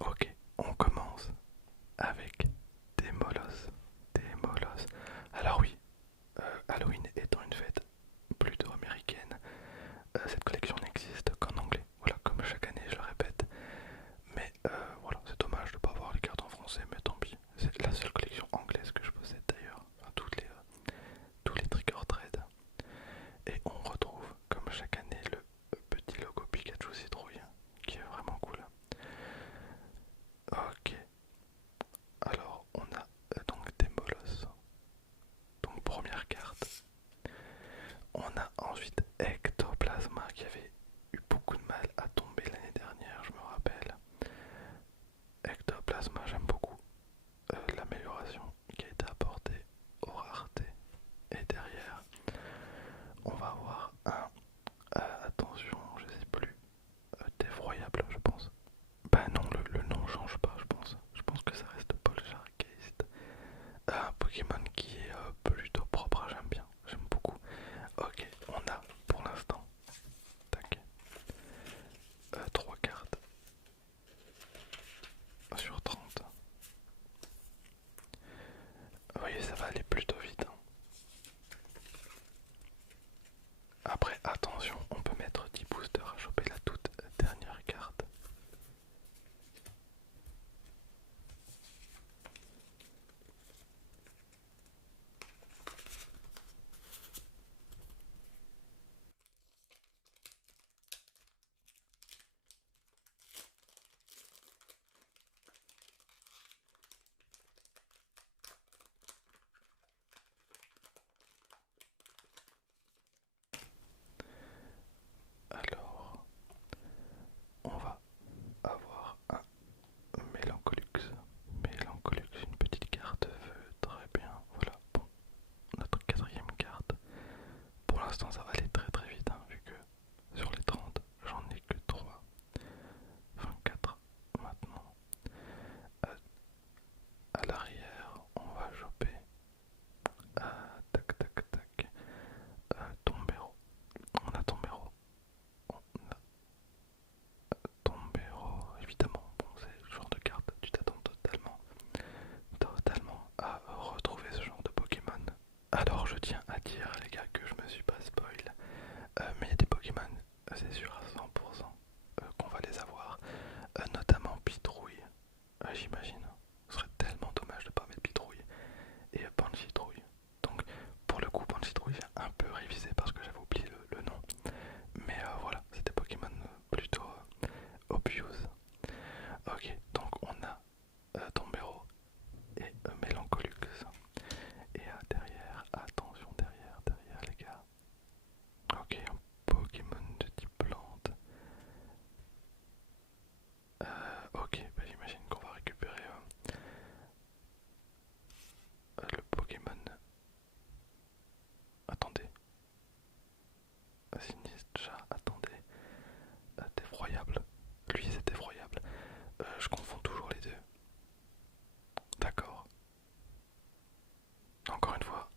Ok, on commence avec des molosses. Des molosses. Alors oui, Halloween étant une fête plutôt américaine, cette collection n'existe qu'en anglais. Voilà, comme chaque année je le répète. Mais voilà, c'est dommage de ne pas avoir les cartes en français, mais tant pis. C'est la seule collection anglaise que je possède d'ailleurs. Enfin, tous les trigger threads. Et on retrouve, comme chaque année, le petit logo Pikachu Citrouille, qui est vraiment cool. Ok, alors on a donc des molosses. Donc première carte. On a ensuite Ectoplasma qui avait eu beaucoup de mal à tomber l'année dernière, je me rappelle. Ectoplasma, j'aime beaucoup l'amélioration qui a été apportée aux raretés. Et derrière, on va avoir un, attention, je sais plus, défroyable, je pense. Bah non, le nom change pas, je pense. Je pense que ça reste Poltergeist. Un Pokémon qui est plutôt propre, j'aime bien, j'aime beaucoup. Ok, on a pour l'instant, tac, 3 cartes sur 30. Vous voyez, ça va aller plutôt vite, hein. Après, attention, on peut mettre 10 boosters à choper la toute dernière carte. Alors, on va avoir un Mélancholux. Mélancholux, une petite carte très bien. Voilà, bon, notre quatrième carte. Pour l'instant, ça va aller très très vite, hein, vu que sur les 30, j'en ai que 3. 24 maintenant. À, à l'arrière, on va choper. Tac tac tac. Tombero. On a Tombero. On a Tombero. Évidemment, bon, c'est le genre de carte, tu t'attends totalement à retrouver ce genre de Pokémon. Alors je tiens à dire les gars que je me suis pas spoil, mais il y a des Pokémon, c'est sûr à 100% qu'on va les avoir, notamment Pitrouille, j'imagine. Ce serait tellement dommage de pas mettre Pitrouille et Panchitrouille. Donc pour le coup Panchitrouille j'ai un peu révisé parce que j'avais oublié le nom, mais voilà, c'est des Pokémon plutôt obvious. Ok, donc on a Tombero et Mélancholux. Et derrière, attention derrière les gars. Ok, un Pokémon de type plante. Ok, bah j'imagine qu'on va récupérer le Pokémon. Attendez, Sinistra, attendez. Effroyable. Lui c'est effroyable. Je confonds toujours les deux. D'accord. Encore une fois,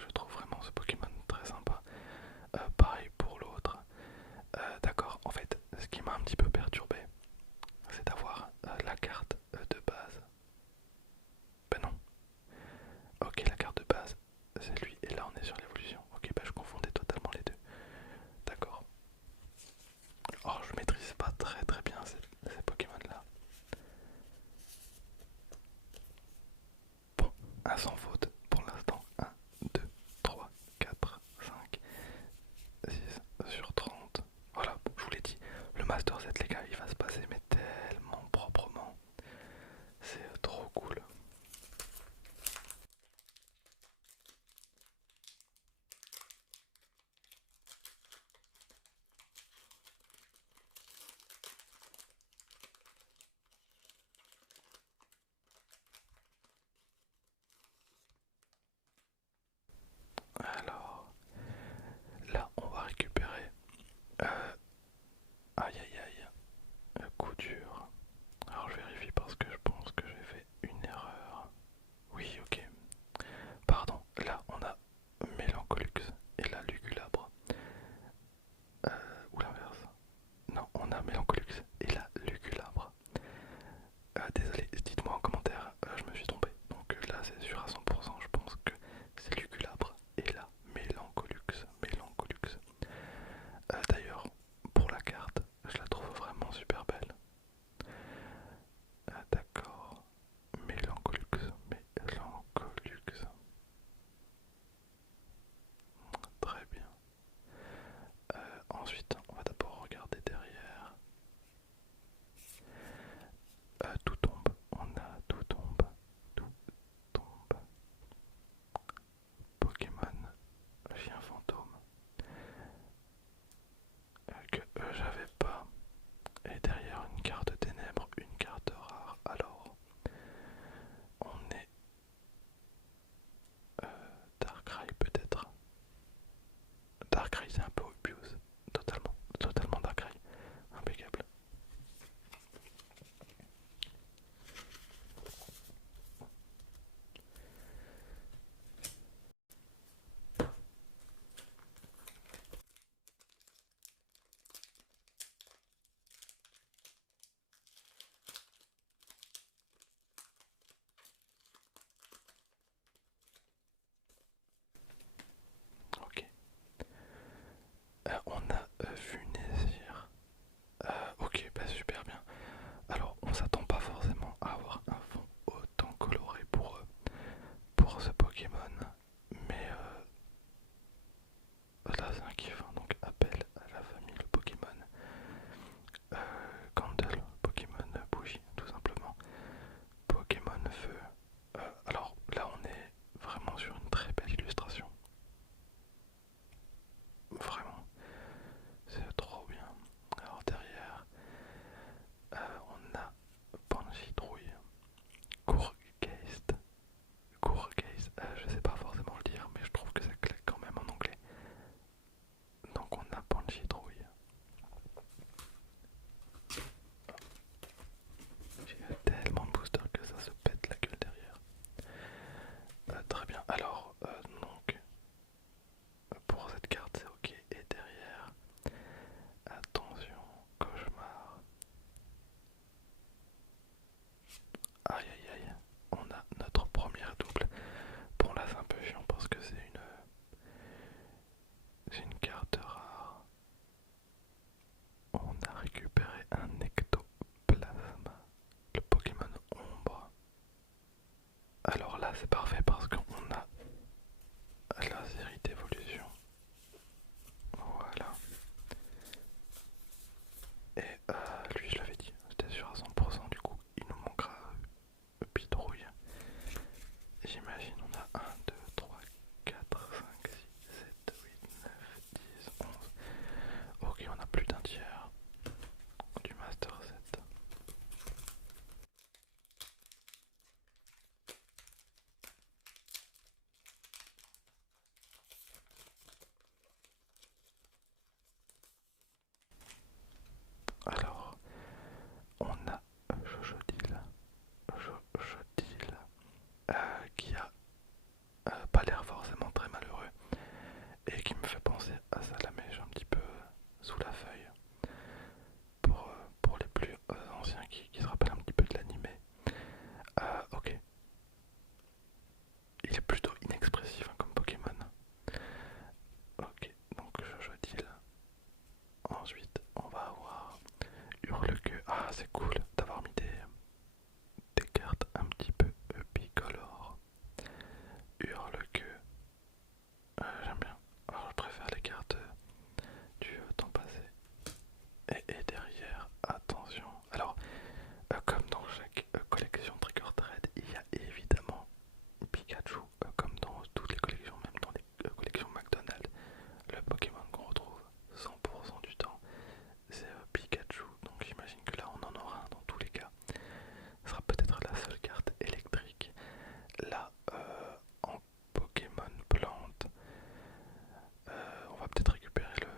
je trouve vraiment ce Pokémon très sympa. Pareil pour l'autre. D'accord, en fait, ce qui m'a un petit peu perturbé, c'est d'avoir la carte de base. Ben non. Ok, la carte de base, c'est lui, et là on est sur l'évolution. Ok, bah je confondais totalement les deux. D'accord. Oh, je maîtrise pas très très bien ces Pokémon là. Bon, un sans faute pour l'instant. Un, 2, 3, 4, 5, 6 sur 30. Voilà, bon, je vous l'ai dit, le Master 7 les gars, il va se passer mais tellement proprement. C'est trop cool. Alors, là on va récupérer. Aïe aïe aïe, coup dur. Alors je vérifie parce que je pense que j'ai fait une erreur. Oui, ok. Pardon, là on a Mélancholux et la Lugulabre. Ou l'inverse. Non, on a Mélancholux et la Lugulabre. Ah, c'est cool d'avoir mis des cartes un petit peu bicolores. Hurle que j'aime bien. Alors je préfère les cartes du temps passé. Et derrière, attention. Alors, comme dans chaque collection Trick or Treat, il y a évidemment Pikachu, comme dans toutes les collections, même dans les collections McDonald's. Le Pokémon qu'on retrouve 100% du temps, c'est Pikachu. Donc j'imagine que là on en aura un dans tous les cas. Ce sera peut-être la seule carte électrique. Là, en Pokémon plante, on va peut-être récupérer le...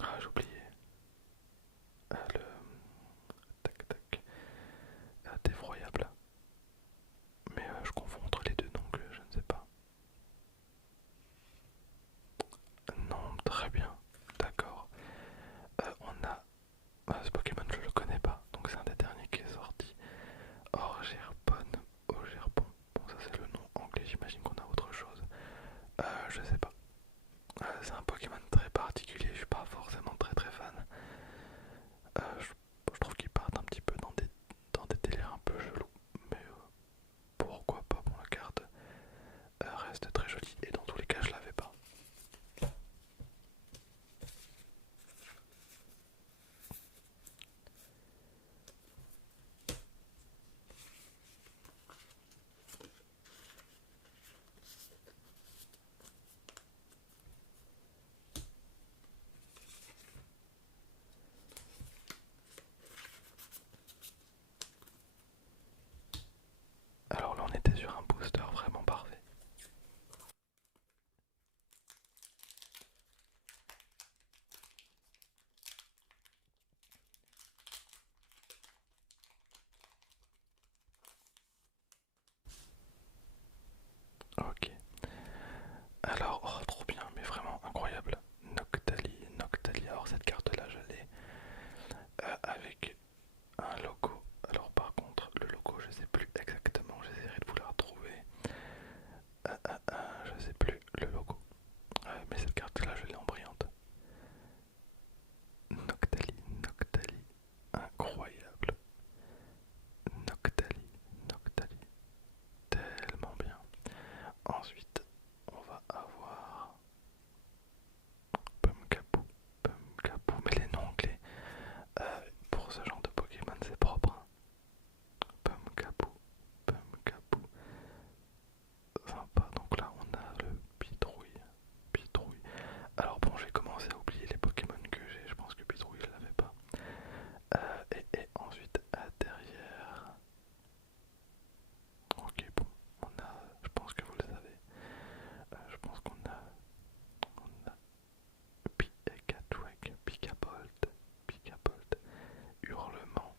Ah, j'ai oublié. Le... Tac tac. Défroyable. Mais je confonds entre les deux, donc je ne sais pas. Non, très bien. D'accord. On a... ce Pokémon, je le connais pas, donc c'est un des derniers qui est sorti. Orgerpon. Orgerpon. Bon, ça c'est le nom anglais, j'imagine qu'on a autre chose. Je sais pas. C'est un Pokémon très particulier, je suis pas forcément très fan. Je trouve qu'ils partent un petit peu dans des délires un peu chelous. Mais pourquoi pas, bon la carte reste très jolie et dans tous les cas je l'avais pas. Alors là on était sur un booster vraiment parfait. Ok. Alors, oh, trop bien, mais vraiment incroyable. Noctali, Noctali. Alors cette carte là je l'ai avec un logo. Alors par contre le logo je sais plus exactement, j'essaierai de vous le retrouver. Je sais plus le logo. Mais cette carte là je l'ai en brillante. Noctali, Noctali. Incroyable. Noctali, Noctali. Tellement bien. Ensuite on va avoir Pumcapoo. Pumcapoo, mais les noms anglais pour ce genre de Pokémon c'est propre, hein. Pumcapoo, Pumcapoo. Sympa, donc là on a le Pitrouille. Pitrouille. Alors bon, j'ai commencé à oublier les Pokémon que j'ai, je pense que Pitrouille je l'avais pas. Et ensuite derrière. Ok, bon, on a, je pense que vous le savez, je pense on a Pikachu, Pikabolt, Pikabolt, Hurlement.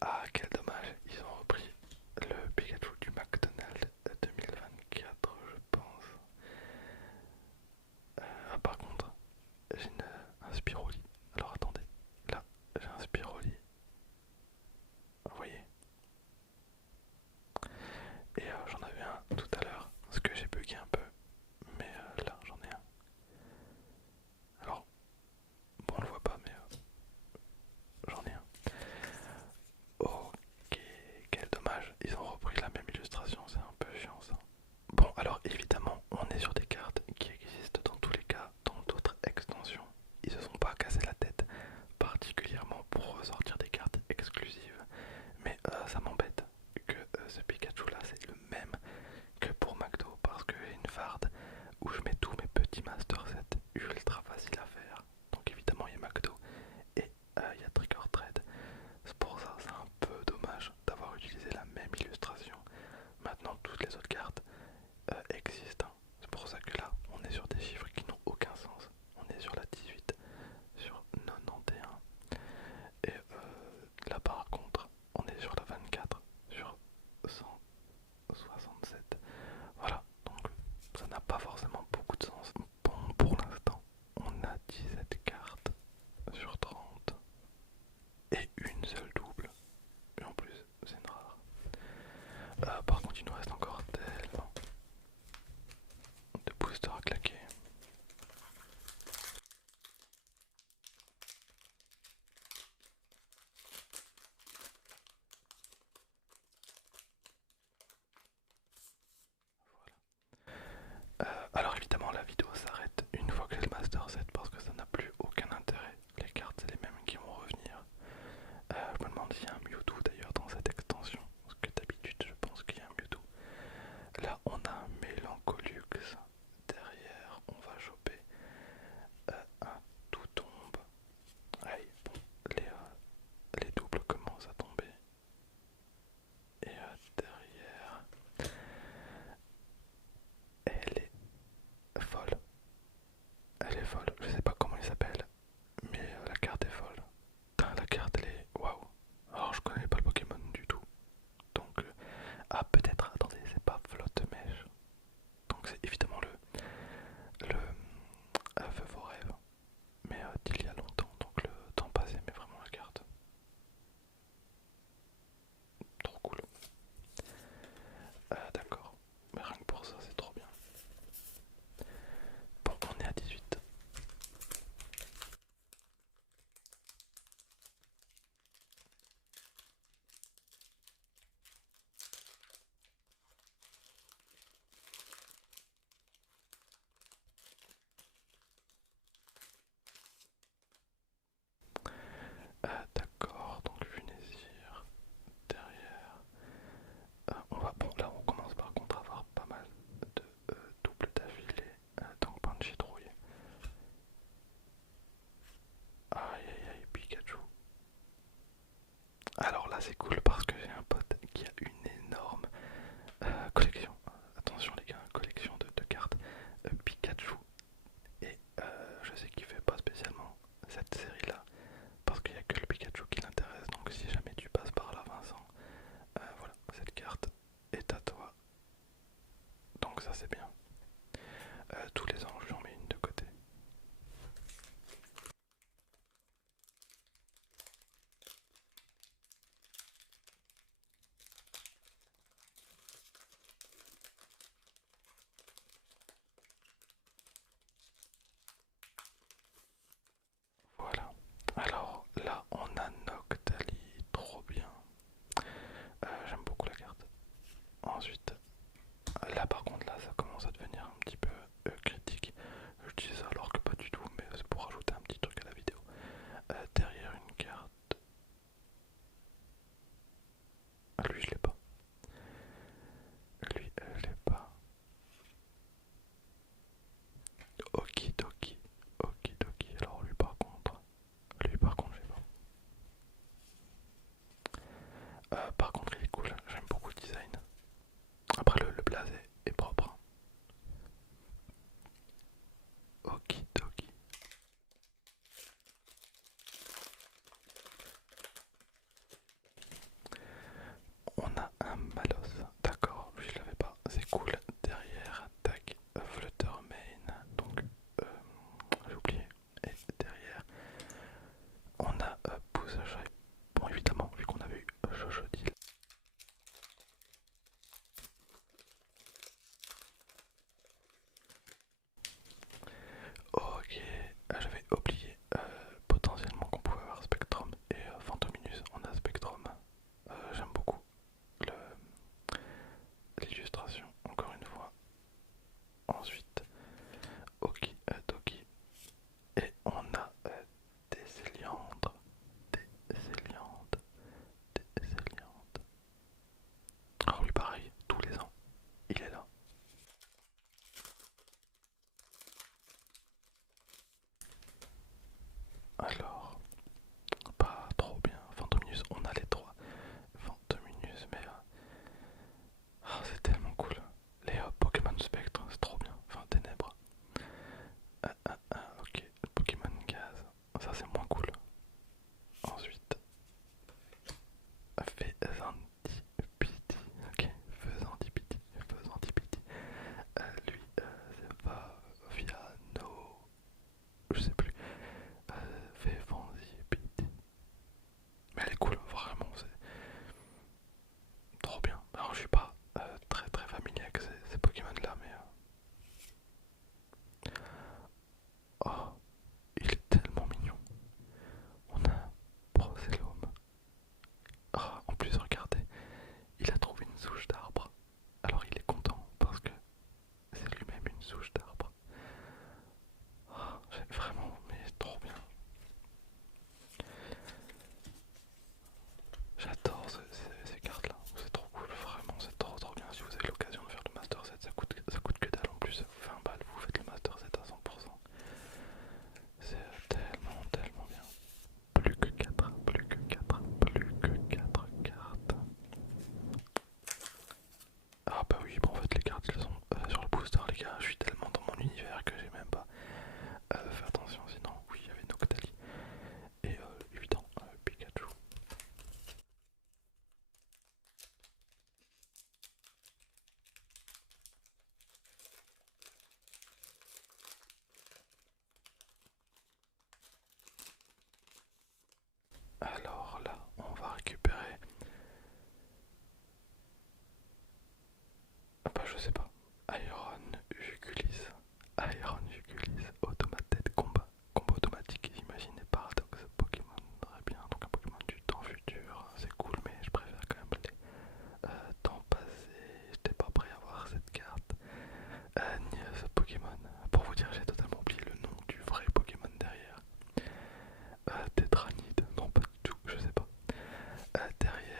Ah, quel dommage, ils ont repris le Pikachu du McDonald's 2024, je pense. Par contre, j'ai un Spiroli. Alors attendez, là, j'ai un Spiroli. Vous voyez? Et j'en avais un tout à l'heure, parce que j'ai bugué un peu. Mais là, j'en ai un. Alors, bon, on le voit pas, mais j'en ai un. Ok, quel dommage, ils ont repris la même illustration, c'est un peu chiant ça. Bon, alors évidemment, on est sur des cartes qui existent dans tous les cas dans d'autres extensions. Ils se sont pas cassé la tête particulièrement pour ressortir des cartes exclusives. Mais ça m'embête que ce Pikachu là c'est le même que pour McDo parce que j'ai une farde où je mets tous mes petits Master Set ultra faciles à faire. Donc évidemment il y a McDo et il y a Trick or Treat. C'est pour ça c'est un peu dommage d'avoir utilisé la même illustration. Maintenant toutes les autres cartes existent, hein. C'est pour ça que là on est sur des chiffres qui n'ont aucun sens. On est sur la 18, sur 91 et là par contre on est sur la 24, sur 167. Voilà, donc ça n'a pas forcément beaucoup de sens. Bon, pour l'instant on a 17 cartes sur 30 et une seule double. Et en plus c'est une rare. Par contre il nous reste encore tellement de boosters à claquer. c'est cool parce que j'ai un pote qui a une énorme collection. Attention les gars, collection de cartes Pikachu. Et je sais qu'il fait pas spécialement cette série là parce qu'il n'y a que le Pikachu qui l'intéresse. Donc si jamais tu passes par là Vincent, voilà, cette carte est à toi. Donc ça c'est bien. Tous les ans j'en mets une de côté. Voilà. Alors là on a Noctali, trop bien. J'aime beaucoup la carte. Ensuite, là par contre là ça commence à devenir un petit peu critique. Je dis ça alors que pas du tout, mais c'est pour rajouter un petit truc à la vidéo. Derrière une carte. Ah lui je l'ai pas. Lui je l'ai pas. Okidoki. Okidoki. Alors lui par contre. Lui par contre je l'ai pas. Par contre il est cool, j'aime beaucoup le design. Après le blaze est propre. Hein. Okidoki. On a un Malos, d'accord, lui je l'avais pas, c'est cool. Derrière, tac, Flutter Main, donc j'ai oublié. Et derrière, on a Poussachai. Bon, évidemment, vu qu'on avait eu Jojo Deal. Ok, j'avais oublié potentiellement qu'on pouvait avoir Spectrum et Phantominus. On a Spectrum, j'aime beaucoup l'illustration, encore une fois. Ensuite, Oki Doki. Et on a des Céliandres. Des Céliandres. Des Céliandres. Alors lui pareil, tous les ans, il est là. Alors, pas trop bien. Phantominus, on a les trois. Phantominus, mais c'est tellement cool. Les Pokémon Spectre, c'est trop bien. Enfin, Ténèbres. Ok, Pokémon Gaz, ça c'est moins cool. Ensuite, Faisandipiti. Ok, Faisandipiti. Lui, c'est pas Viano. Je sais plus. Faisandipiti. Mais elle est cool, vraiment, c'est trop bien. Alors, je suis pas très très familier avec ces Pokémon là, mais. Oh, il est tellement mignon. On a Brocellum. Oh, en plus, regardez, il a trouvé une souche d'arbre. Alors, il est content parce que c'est lui-même une souche d'arbre. Oh, j'ai vraiment, mais trop bien. J'adore ces cartes-là, c'est trop cool, vraiment, c'est trop bien. Si vous avez l'occasion de faire le Master 7, ça coûte que dalle en plus, 20 balles, vous faites le Master 7 à 100%. C'est tellement bien. Plus que 4, plus que 4, plus que 4 cartes. Ah bah oui, bon en fait les cartes elles sont sur le booster les gars, je suis tellement dans mon univers que j'ai même pas fait attention, sinon oui il y avait Noctali et évidemment Pikachu. Alors là on va récupérer, ah bah je sais pas, Iron Jugulis, Iron Jugulis, automated combat, combat automatique, imaginez paradoxe, Pokémon très bien, donc un Pokémon du temps futur, c'est cool mais je préfère quand même les temps passés, j'étais pas prêt à voir cette carte. Ni ce Pokémon, pour vous dire j'ai totalement oublié le nom du vrai Pokémon derrière. Tétranide, non pas du tout, je sais pas. Derrière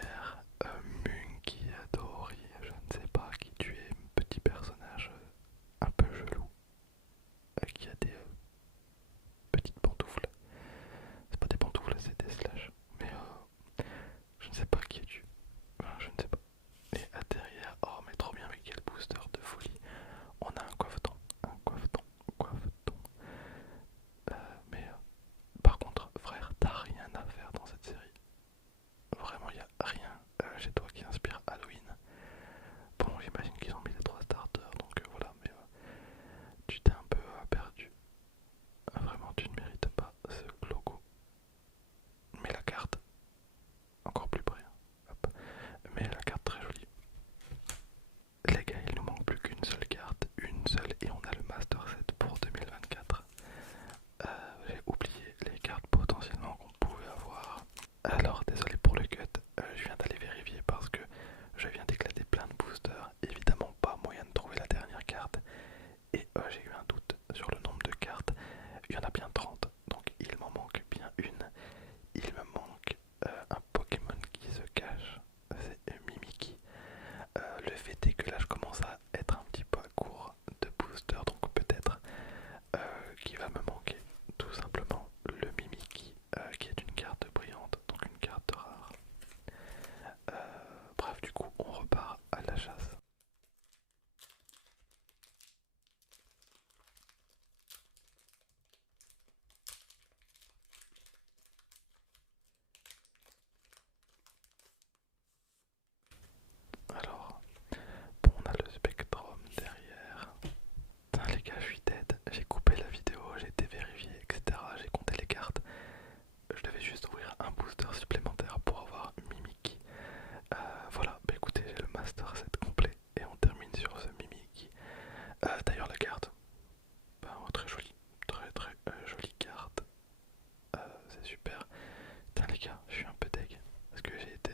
chasse. Alors, bon, on a le Spectrum derrière. Putain les gars, je suis dead. J'ai coupé la vidéo, j'ai été vérifié, etc. J'ai compté les cartes. Je devais juste ouvrir un booster supplémentaire pour avoir Mimikyu. Voilà, bah écoutez, j'ai le Master set complet et on termine sur ce Mimikyu. D'ailleurs la carte, bah, très jolie, très jolie carte. C'est super. Putain les gars, je suis un peu deg parce que j'ai été